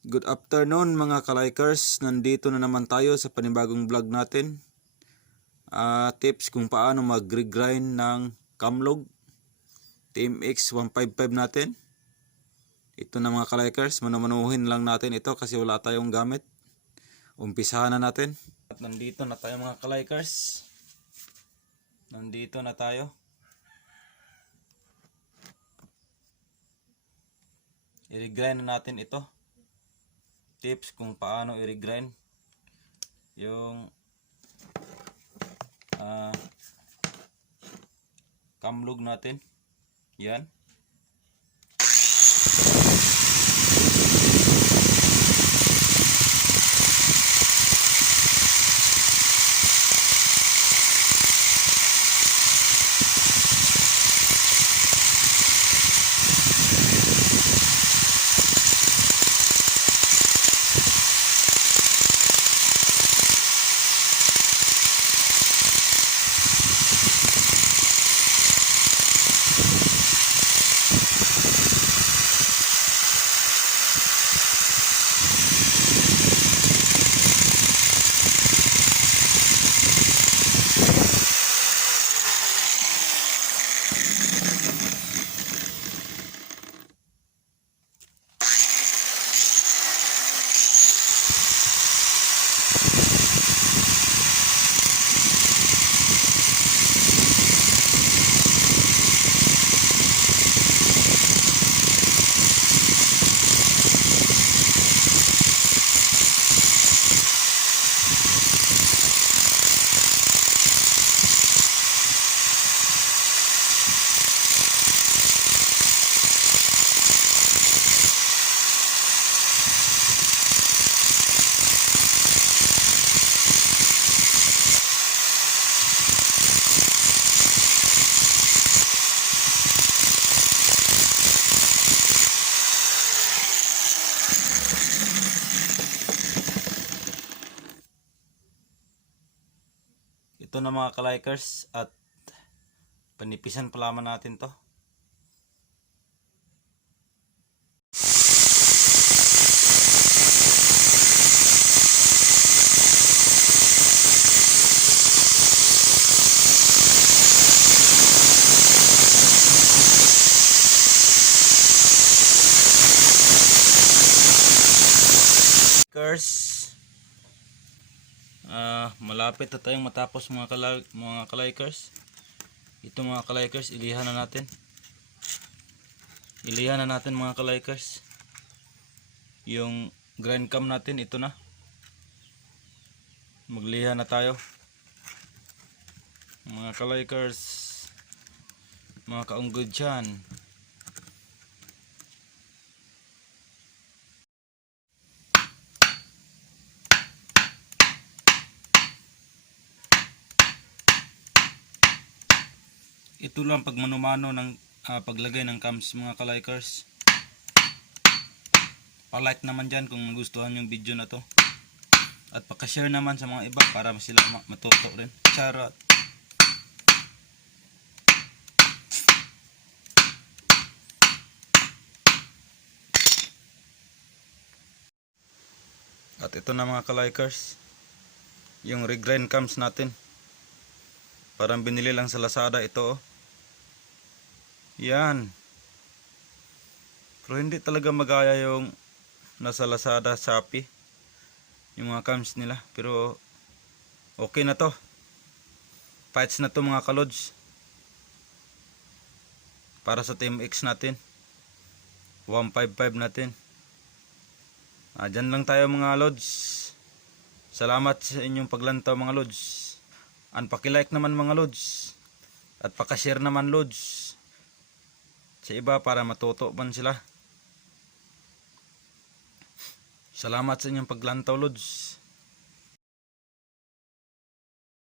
Good afternoon mga kalikers. Nandito na naman tayo sa panibagong vlog natin. Ah, tips kung paano mag-regrind ng Camlog TMX 155 natin. Ito na mga kalikers. Manumanuhin lang natin ito kasi wala tayong gamit. Umpisahan na natin. At nandito na tayo mga kalikers. Nandito na tayo. I-regrind na natin ito tips kung paano i-regrind yung ah kamlog natin. Yan ito na mga kalikers at panipisan pa lamang natin to. Kalikers Ah, malapit na tayong matapos mga mga kalikers. Ito mga kalikers, ilihan na natin. Ilihan na natin mga kalikers. Yung grind cam natin, ito na. Maglihan na tayo. Mga kalikers. Mga kaunggod dyan. Ito lang pag manumano ng ah, paglagay ng cams mga kalikers palike naman dyan kung gustuhan yung video na to. At pakashare naman sa mga iba para sila ma- matuto rin. Charot! At ito na mga kalikers yung regrind cams natin. Parang binili lang sa Lazada ito oh. Yan. Pero hindi talaga magaya yung nasa Lazada, Shopee. Yung mga cams nila. Pero okay na to. Patch na to mga kalods. Para sa Team X natin. 155 natin. Ah, dyan lang tayo mga lods. Salamat sa inyong paglantaw mga lods. An pakilike naman mga lods. At pakashare naman lods. Sa iba para matuto man sila. Salamat sa inyong paglantaw lods.